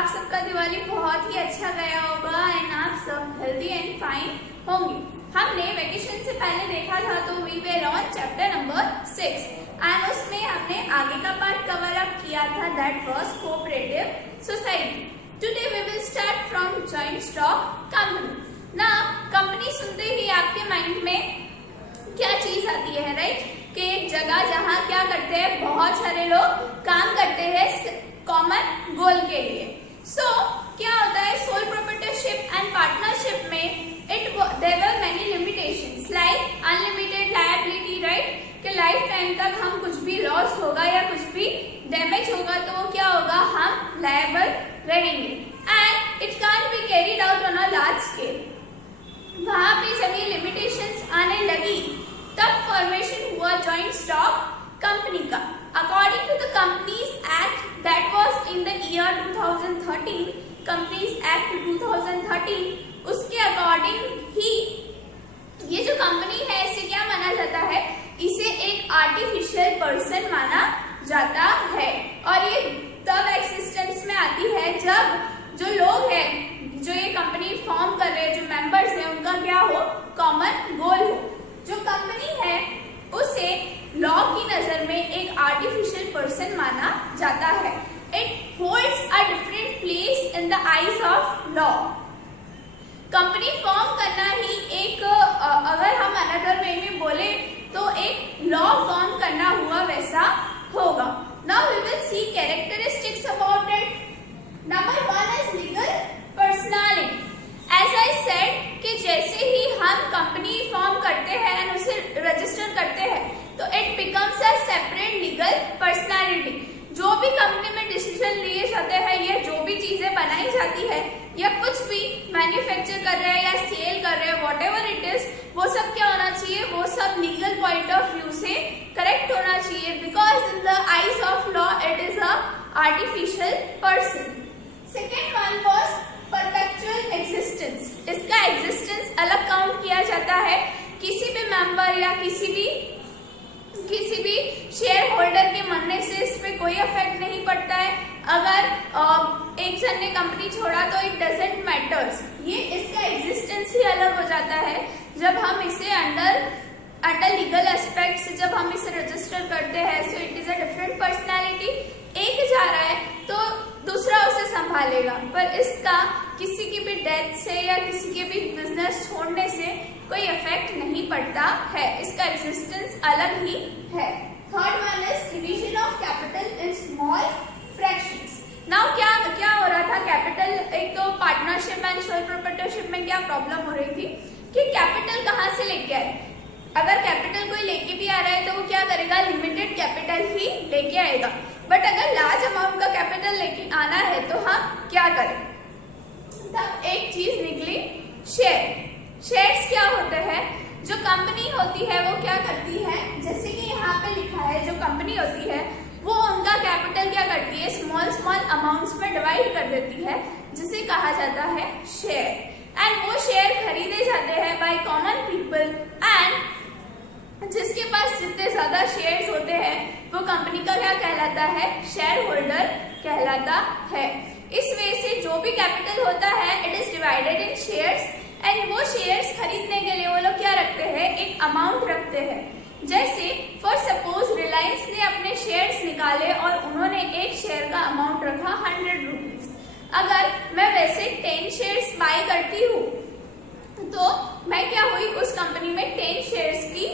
आप सबका दिवाली बहुत ही अच्छा गया होगा एंड आप सब हेल्दी एंड फाइन होंगे। हमने वेकेशन से पहले देखा था तो we were on chapter number 6 and उसमें हमने आगे का पार्ट कवर अप किया था, that was cooperative society. Today we will start from joint stock company. ना कंपनी सुनते ही आपके माइंड में क्या चीज आती है, राइट? कि एक जगह जहाँ क्या करते हैं, बहुत सारे लोग काम करते हैं कॉमन गोल के लिए। क्या होता है, सोल प्रोप्राइटरशिप एंड पार्टनरशिप में there were many limitations like unlimited liability, right? कि लाइफ टाइम तक हम कुछ भी लॉस होगा या कुछ भी डैमेज होगा तो वो क्या होगा, हम लायबल रहेंगे and it can't be carried out on a large scale. वहां पे जब ये लिमिटेशंस आने लगी तब फॉर्मेशन हुआ जॉइंट स्टॉक कंपनी का। According to the companies act that was in the year 2013, companies act 2013, उसके अकॉर्डिंग ही ये जो कंपनी है इसे क्या माना जाता है, इसे एक आर्टिफिशियल पर्सन माना जाता है। और ये तब एक्सिस्टेंस में आती है जब जो लोग हैं, जो ये कंपनी फॉर्म कर रहे हैं, जो मेंबर्स हैं, उनका क्या हो, कॉमन गोल हो। जो कंपनी है उसे लॉ की नजर में एक आर्टिफिशियल पर्सन माना जाता है। It holds a different place in the eyes of law. Company form करना ही एक, अगर हम अनदर वे में बोले तो एक लॉ फॉर्म करना हुआ वैसा होगा। Now we will see characteristics about it. Number 1 is legal personality. As I said कि जैसे ही हम कंपनी फॉर्म करते हैं एंड उसे रजिस्टर करते हैं तो it becomes a separate legal personality. जो भी कंपनी में डिसीजन लिए जाते हैं या जो भी चीजें बनाई जाती है या कुछ भी मैन्युफैक्चर कर रहे हैं या सेल कर रहे हैं, वॉट एवर इट इज, वो सब क्या होना चाहिए, वो सब लीगल पॉइंट ऑफ व्यू से करेक्ट होना चाहिए, because in the eyes of law it is a artificial person. Second one was perpetual existence. इसका एग्जिस्टेंस अलग काउंट किया जाता है। किसी भी मेंबर या किसी भी शेयर होल्डर के मरने से इस पे कोई इफेक्ट नहीं पड़ता है। अगर एक जन ने कंपनी छोड़ा तो इट डजंट मैटर्स, ये इसका एग्जिस्टेंस ही अलग हो जाता है। जब हम इसे अंडर लीगल एस्पेक्ट्स जब हम इसे रजिस्टर करते हैं, so it is a different personality. एक जा रहा है तो दूसरा उसे संभालेगा, पर इसका किसी की भी डेथ से या किसी के भी बिजनेस छोड़ने से कोई इफेक्ट नहीं पड़ता है। इसका एग्जिस्टेंस अलग ही है। Third one is division of capital in small fractions. Now क्या हो रहा था, कैपिटल, एक तो पार्टनरशिप एंड सोल प्रोप्राइटरशिप में क्या प्रॉब्लम हो रही थी कि कैपिटल कहाँ से लेके आए। अगर कैपिटल कोई लेके भी आ रहा है तो वो क्या करेगा, लिमिटेड कैपिटल ही लेके आएगा। बट अगर लार्ज अमाउंट का कैपिटल लेके आना है तो हम क्या करें, तब एक चीज निकली, शेयर। शेयर्स क्या होते हैं, जो कंपनी होती है वो क्या करती है, जैसे कि यहाँ पे लिखा है, जो कंपनी होती है वो उनका कैपिटल क्या करती है, स्मॉल अमाउंट्स में डिवाइड कर देती है, जिसे कहा जाता है शेयर। एंड वो शेयर खरीदे जाते हैं बाय कॉमन पीपल एंड जिसके पास जितने ज्यादा शेयर्स होते हैं वो कंपनी का क्या कहलाता है, शेयर होल्डर कहलाता है। इस वे से जो भी कैपिटल होता है it is divided in shares and वो शेयर्स खरीदने के लिए वो लोग क्या रखते हैं, एक अमाउंट रखते हैं। जैसे फॉर सपोज रिलायंस ने अपने शेयर्स निकाले और उन्होंने एक शेयर का अमाउंट रखा 100 रुपीज। अगर मैं वैसे 10 शेयर्स बाय करती हूँ तो मैं क्या हुई, उस कंपनी में 10 शेयर्स की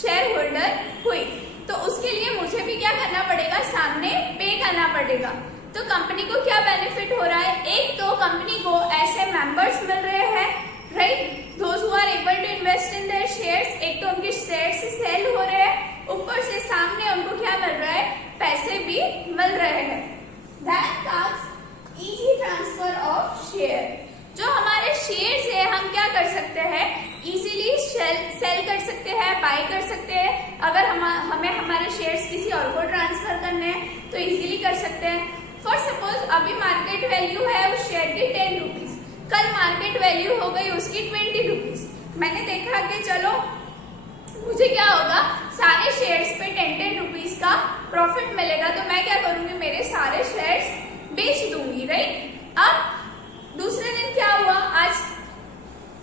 शेयर होल्डर हुई। तो उसके लिए मुझे भी क्या करना पड़ेगा, सामने पे करना पड़ेगा। तो कंपनी को क्या बेनिफिट हो रहा है, एक तो कंपनी को ऐसे मेंबर्स मिल रहे हैं, right, those who are able to invest in their shares, एक तो उनके शेयर्स सेल हो रहे हैं, ऊपर से सामने उनको क्या मिल रहा है, पैसे भी मिल रहे हैं। That comes easy transfer of share. जो हमारे शेयर्स है हम क्या कर सकते हैं, इजीली सेल कर सकते हैं, बाय कर सकते हैं। अगर हमें हमारे शेयर्स किसी और को ट्रांसफर करने हैं तो इजीली कर सकते हैं। फॉर सपोज अभी मार्केट वैल्यू है उस शेयर की 10 रुपीज, कल मार्केट वैल्यू हो गई उसकी 20 रुपीज। मैंने देखा कि चलो मुझे क्या होगा, सारे शेयर्स पे 10 रुपीज का प्रॉफिट मिलेगा, तो मैं क्या करूंगी, मेरे सारे शेयर्स बेच दूंगी, राइट? अब दूसरे दिन क्या हुआ, आज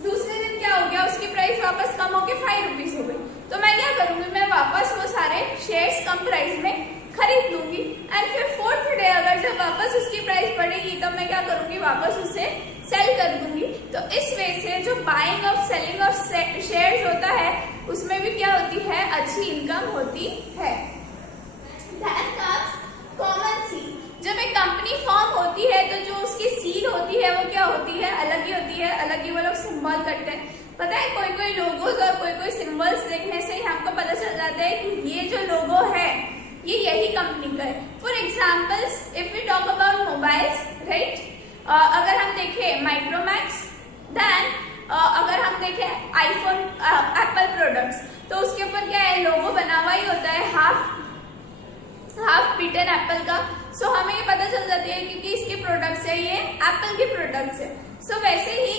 दूसरे दिन क्या हो गया, उसकी प्राइस वापस कम होके 5 रुपीज हो गई। तो मैं क्या करूंगी, मैं वापस वो सारे शेयर्स कम प्राइस में खरीद लूंगी। एंड फिर 4th डे अगर जब वापस उसकी प्राइस बढ़ेगी तो मैं क्या करूंगी, वापस उसे सेल कर दूंगी। तो इस वे से जो बाइंग और सेलिंग ऑफ शेयर्स होता है उसमें भी क्या होती है, अच्छी इनकम होती है। कॉमन सील, जब एक कंपनी फॉर्म होती है तो जो उसकी सील होती है वो क्या होती है, अलग ही होती है, अलग ही वो लोग सिंबल करते हैं। पता है कोई कोई लोगोस और कोई कोई सिंबल्स देखने से ही हमको पता चल जाता है कि ये जो लोगो है ये यही कंपनी का है। For examples if we talk about mobiles, right, अगर हम देखें माइक्रोमैक्स, देन अगर हम देखें आईफोन, एप्पल प्रोडक्ट्स, तो उसके ऊपर क्या है, लोगो बना हुआ ही होता है हाफ बीटन एप्पल का। सो हमें ये पता चल जाती है क्योंकि इसके प्रोडक्ट्स है, ये एप्पल के प्रोडक्ट्स है। सो वैसे ही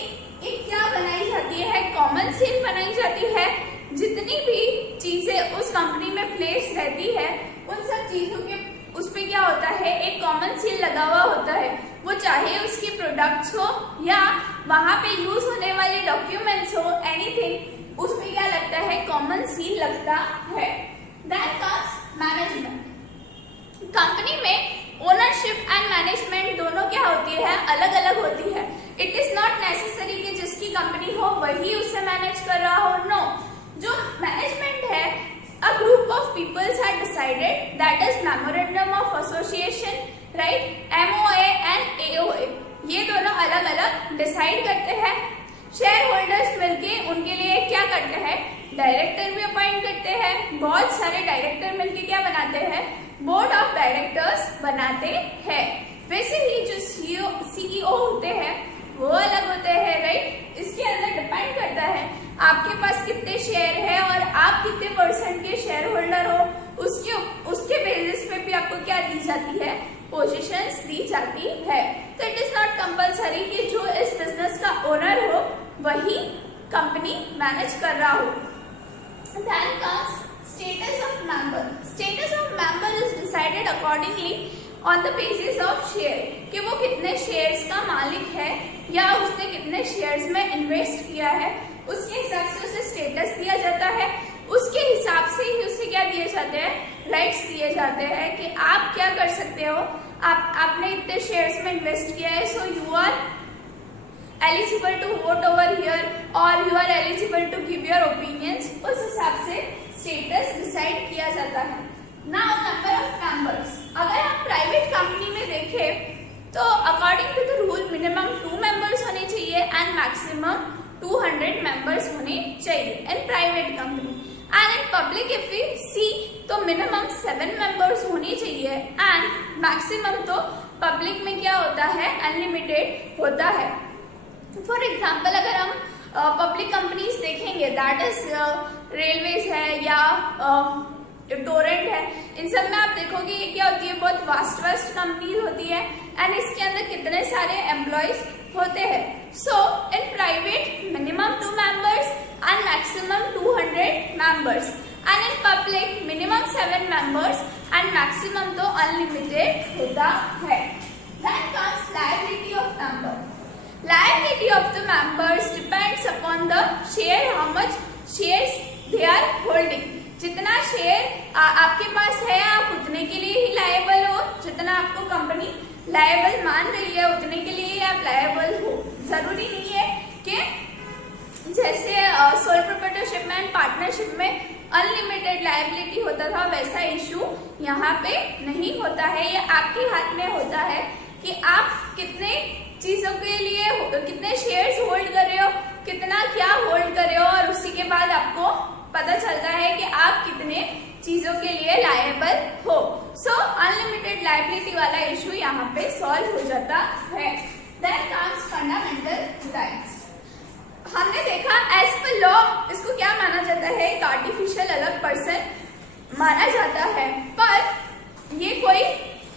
एक क्या बनाई जाती है, कॉमन सील बनाई जाती है। जितनी भी चीजें उस कंपनी में प्लेस रहती है उन सब चीजों के उस पे क्या होता है, एक कॉमन सील लगा हुआ होता है। वो चाहे उसके प्रोडक्ट्स हो या वहां पे यूज होने वाले डॉक्यूमेंट्स हो, एनीथिंग, उसमें क्या लगता है, कॉमन सील लगता है। That comes management. कंपनी में ओनरशिप एंड मैनेजमेंट दोनों क्या होती है, अलग अलग होती है। इट इज नॉट नेसेसरी कि जिसकी कंपनी हो वही उसे मैनेज कर रहा हो, नो। जो मैनेजमेंट है, a group of peoples had decided, that is memorandum of association, right, MOA and AOA, ये दोनों अलग अलग डिसाइड करते हैं। शेयर होल्डर्स मिलके उनके लिए क्या करते हैं, डायरेक्टर भी अपॉइंट करते हैं। बहुत सारे डायरेक्टर मिलके क्या बनाते हैं, बोर्ड ऑफ डायरेक्टर्स बनाते हैं। वैसे ही जो CEO होते हैं वो अलग होते हैं, राइट। इसके अंदर डिपेंड करता है आपके पास कितने शेयर है और आप कितने % के शेयर होल्डर हो, उसके बेसिस पे भी आपको क्या दी जाती है, पोजीशंस दी जाती है। तो इट इज नॉट कंपल्सरी कि जो इस बिजनेस का ओनर हो वही कंपनी मैनेज कर रहा हो। Then comes status of member. Status of member is decided accordingly on the basis of share, कि वो कितने शेयर्स का मालिक है या उसने कितने शेयर्स में इन्वेस्ट किया है, उसके हिसाब से उसे स्टेटस दिया जाता है। उसके हिसाब से ही उसे क्या दिए जाते हैं, राइट्स दिए जाते हैं कि आप क्या कर सकते हो, आपने इतने शेयर्स में इन्वेस्ट किया है, so you are eligible to vote over here और you are eligible to give your opinions. उस हिसाब से स्टेटस डिसाइड किया जाता है। नाउ नंबर ऑफ मेंबर्स, अगर हम प्राइवेट कंपनी में देखें तो according to the rule minimum 2 members होने चाहिए एंड मैक्सिमम 200 मेंबर्स होने चाहिए in private company. And in public if we see तो मिनिमम 7 मेंबर्स होने चाहिए एंड मैक्सिमम तो पब्लिक में क्या होता है, अनलिमिटेड होता है। फॉर एग्जाम्पल अगर हम पब्लिक कंपनीज देखेंगे, दैट इज रेलवेज है या टोरेंट है, इन सब में आप देखोगे ये क्या होती है, बहुत वास्ट कंपनीज होती है एंड इसके अंदर कितने सारे एम्प्लॉयज होते हैं। So in private minimum 2 members and maximum 200 members and in public minimum 7 members and maximum तो अनलिमिटेड होता है। Then comes liability of member. Liability of the members depends upon the share, how much shares they are holding. जितना share आपके पास है आप उतने के लिए ही लायबल हो, जितना आपको कंपनी लायबल मान रही है उतने के लिए ही आप लायबल हो। जरूरी नहीं है कि जैसे सोल प्रोप्राइटरशिप में एंड पार्टनरशिप में अनलिमिटेड लायबिलिटी होता था वैसा इशू यहाँ पे नहीं होता है। ये आपके हाथ में होता है कि आप कितने चीजों के लिए कितने शेयर्स होल्ड कर रहे हो, कितना क्या होल्ड कर रहे हो और उसी के बाद आपको पता चलता है कि आप कितने चीजों के लिए लायबल हो। सो अनलिमिटेड लायबिलिटी वाला इशू यहाँ पे सॉल्व हो जाता है। Then comes fundamental rights. हमने देखा एज पर लॉ इसको क्या माना जाता है, एक आर्टिफिशियल अलग पर्सन माना जाता है, पर ये कोई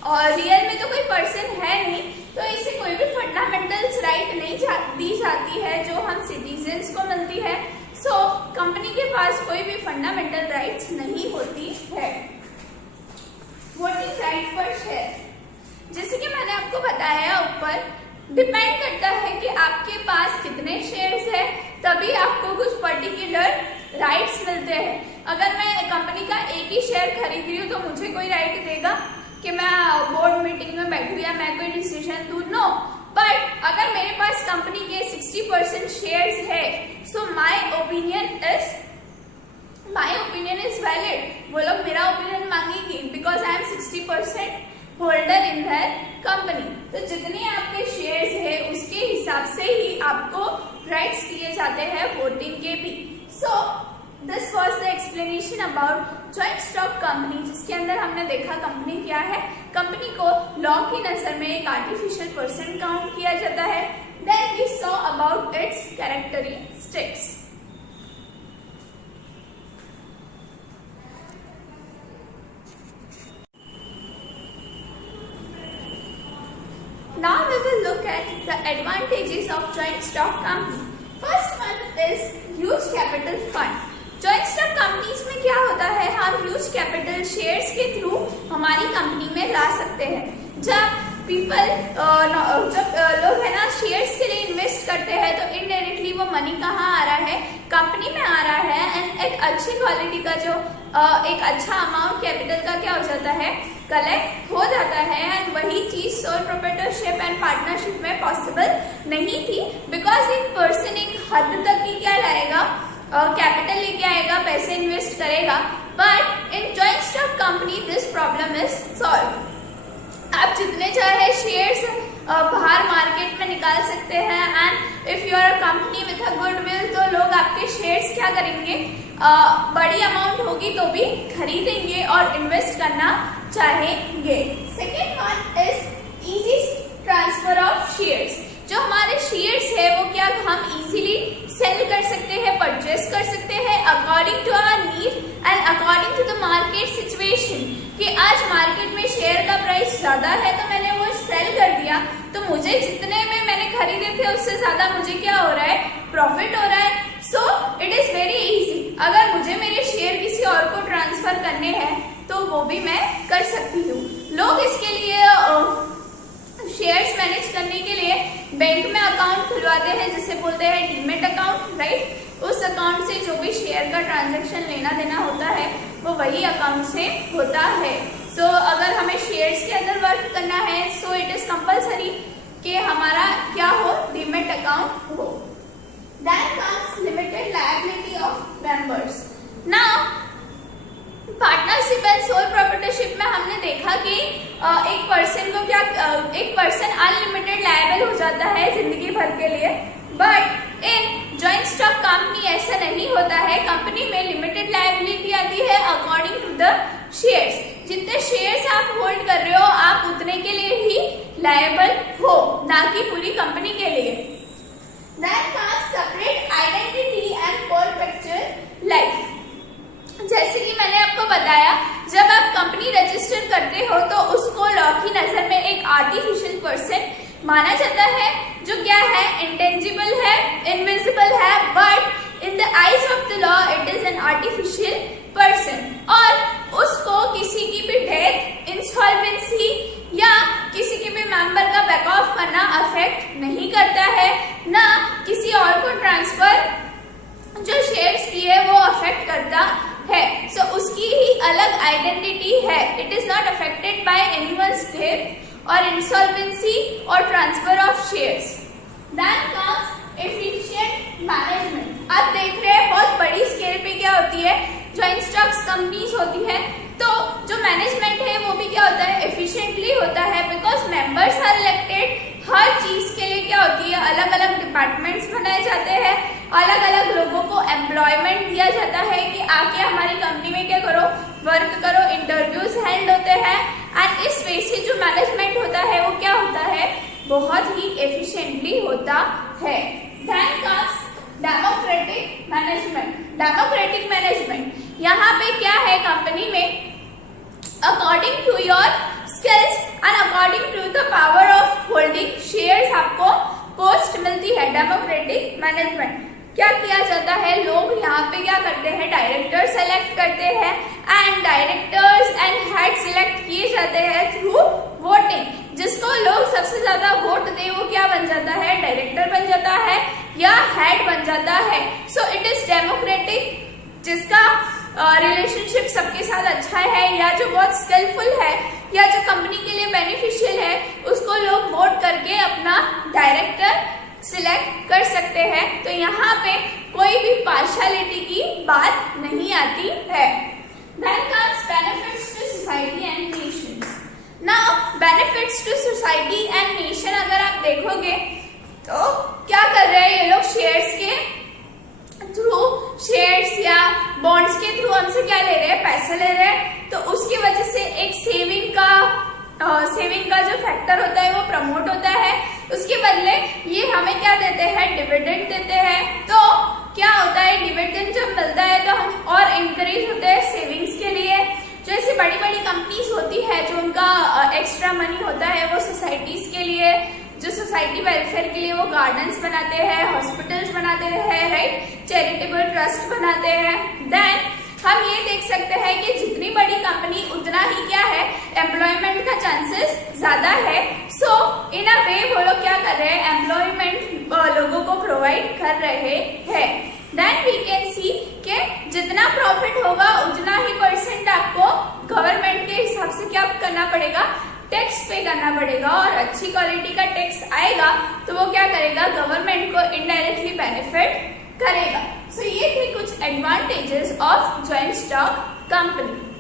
और रियल में तो कोई पर्सन है नहीं, तो इसे कोई भी फंडामेंटल्स राइट नहीं दी जाती है जो हम सिटीजन्स को मिलती है। सो कंपनी के पास कोई भी फंडामेंटल राइट्स नहीं होती है। वोटिंग राइट पर शेयर, जैसे कि मैंने आपको बताया ऊपर डिपेंड करता है कि आपके पास कितने शेयर्स है, तभी आपको कुछ पर्टिकुलर राइट्स मिलते हैं। अगर मैं कंपनी का एक ही शेयर खरीद रही हूँ तो मुझे कोई राइट देगा कि मैं बोर्ड मीटिंग में बैठूं या मैं कोई डिसीजन दूं? नो। बट अगर मेरे पास कंपनी के 60% शेयर्स है, so my opinion is valid. वो लोग मेरा ओपिनियन मांगेंगे because I am 60% holder in that company. तो जितने आपके शेयर्स है उसके हिसाब से ही आपको राइट्स दिए जाते हैं वोटिंग के भी। So this was the explanation about joint stock company, जिसके अंदर हमने देखा कंपनी क्या है। कंपनी को लॉ की नजर में एक आर्टिफिशियल पर्सन काउंट किया जाता है। Then we saw about its characteristics. Now we will look at the advantages of joint stock company. First one is huge capital fund. Joint stock companies में क्या होता है, हम ह्यूज कैपिटल शेयर्स के through हमारी कंपनी में ला सकते हैं। जब लोग है ना शेयर्स के लिए इन्वेस्ट करते हैं तो इनडायरेक्टली वो मनी कहाँ आ रहा है, कंपनी में आ रहा है। एंड एक अच्छी क्वालिटी का जो एक अच्छा अमाउंट कैपिटल का क्या हो जाता है, कलेक्ट हो जाता है। एंड वही चीज सोल प्रोप्राइटरशिप एंड पार्टनरशिप में पॉसिबल नहीं थी, बिकॉज एक पर्सन एक हद तक ही क्या लाएगा, कैपिटल लेके आएगा, पैसे इन्वेस्ट करेगा। But in joint stock company this problem is solve. आप जितने चाहे शेयर्स बाहर मार्केट में निकाल सकते हैं। And if you are a company with a goodwill, तो लोग आपके शेयर्स क्या करेंगे, बड़ी अमाउंट होगी तो भी खरीदेंगे और इन्वेस्ट करना चाहेंगे। Second one is easy transfer of shares. जो हमारे शेयर्स है वो क्या हम इजीली सेल कर सकते हैं, परचेस कर सकते हैं according to our need and according to the market situation. कि आज मार्केट में शेयर का प्राइस ज्यादा है तो मैंने वो सेल कर दिया, तो मुझे जितने में मैंने खरीदे थे उससे ज्यादा मुझे क्या हो रहा है, प्रॉफिट हो रहा है। So it is very easy. अगर मुझे मेरे शेयर किसी और को ट्रांसफर करने हैं तो वो भी मैं कर सकती हूँ। लोग इसके लिए शेयर्स मैनेज करने के लिए बैंक में अकाउंट खुलवाते हैं, जिसे बोलते हैं डीमेट अकाउंट, राइट। उस अकाउंट से जो भी शेयर का ट्रांजैक्शन लेना देना होता है वो वही अकाउंट से होता है। सो अगर हमें शेयर्स के अंदर वर्क करना है, सो इट इज कंपल्सरी कि हमारा क्या हो, डीमेट अकाउंट हो। Then comes limited liability of members. Now partnership and sole proprietorship में हमने देखा कि एक पर्सन को क्या, एक पर्सन अनलिमिटेड लायबल हो जाता है जिंदगी भर के लिए। But in joint stock company ऐसा नहीं होता है। कंपनी में लिमिटेड लायबिलिटी आती है अकॉर्डिंग टू द शेयर्स। जितने शेयर्स आप होल्ड कर रहे हो आप उतने के लिए ही लायबल हो, ना कि पूरी कंपनी के लिए। Then comes separate identity and perpetual life. जैसे कि मैंने आपको बताया, जब आप कंपनी रजिस्टर करते हो तो उसको लॉ की नजर में एक आर्टिफिशियल पर्सन माना जाता है, जो क्या है, इंटेंजिबल है, इनविजिबल है, but in the eyes of the law it is an artificial person. और उसको किसी की भी डेथ, इंसॉल्वेंसी या किसी के भी मेंबर का बैक ऑफ करना अफेक्ट नहीं करता है, ना किसी और को ट्रांसफर जो शेयर्स किए वो अफेक्ट करता है। सो उसकी ही अलग आइडेंटिटी है। It is not affected by anyone's death और इंसॉल्वेंसी और transfer of shares. Then comes efficient management. आप देख रहे हैं बहुत बड़ी स्केल पे क्या होती है, जॉइंट स्टॉक्स कंपनीज होती है, तो जो मैनेजमेंट है वो भी क्या होता है, एफिशिएंटली होता है। बिकॉज मेंबर्स आर इलेक्टेड, हर चीज के लिए क्या होती है, अलग अलग डिपार्टमेंट्स बनाए जाते हैं, अलग अलग लोगों को एम्प्लॉयमेंट दिया जाता है कि आके हमारी कंपनी में क्या करो, वर्क करो, इंटरव्यूज हैंड होते हैं। एंड इस वे से जो मैनेजमेंट होता है वो क्या होता है, बहुत ही एफिशिएंटली होता है। Then comes democratic management. Democratic management यहाँ पे क्या है, कंपनी में according to your skills and according to the power of holding shares आपको पोस्ट मिलती है। डेमोक्रेटिक मैनेजमेंट क्या किया जाता है, लोग यहाँ पे क्या करते हैं, डायरेक्टर सेलेक्ट करते हैं and directors and head select किए जाते हैं थ्रू वोटिंग, जिसको लोग सबसे ज्यादा वोट दे वो क्या बन जाता है, डायरेक्टर बन जाता है या हेड बन जाता है। सो इट इज डेमोक्रेटिक, जिसका रिलेशनशिप सबके साथ अच्छा है या जो बहुत स्किलफुल है या जो कंपनी के लिए बेनिफिशियल है, उसको लोग वोट करके अपना डायरेक्टर सिलेक्ट कर सकते हैं। तो यहाँ पे कोई भी पार्शियलिटी की बात नहीं आती है। Then comes benefits to society and nation. Now benefits to society and nation अगर आप देखोगे तो क्या कर रहे हैं ये लोग, शेयर्स के थ्रू, शेयर्स या बॉन्ड्स के थ्रू हमसे क्या ले रहे हैं, पैसे ले रहे हैं। तो उसकी वजह से एक सेविंग का जो फैक्टर होता है वो प्रमोट होता है। उसके बदले ये हमें क्या देते हैं, डिविडेंड देते हैं। तो क्या होता है, डिविडेंड जब मिलता है तो हम और इंकरेज होते हैं सेविंग्स के लिए। जो ऐसी बड़ी बड़ी कंपनीज होती है जो उनका एक्स्ट्रा मनी होता है वो सोसाइटीज के लिए, जो सोसाइटी वेलफेयर के लिए वो गार्डन्स बनाते हैं, हॉस्पिटल्स बनाते हैं, राइट, चैरिटेबल ट्रस्ट बनाते हैं। देन हम ये देख सकते हैं कि जितनी बड़ी कंपनी उतना ही क्या है, एम्प्लॉयमेंट का चांसेस ज्यादा है। सो इन अ वे वो लोग क्या कर रहे हैं, एम्प्लॉयमेंट लोगों को प्रोवाइड कर रहे हैं। देन वी कैन सी कि जितना प्रॉफिट होगा उतना ही परसेंट आपको गवर्नमेंट के हिसाब से क्या करना पड़ेगा, टैक्स पे करना पड़ेगा। और अच्छी क्वालिटी का टैक्स आएगा तो वो क्या करेगा, गवर्नमेंट को इनडायरेक्टली बेनिफिट करेगा। सो ये थे कुछ advantages of joint stock company.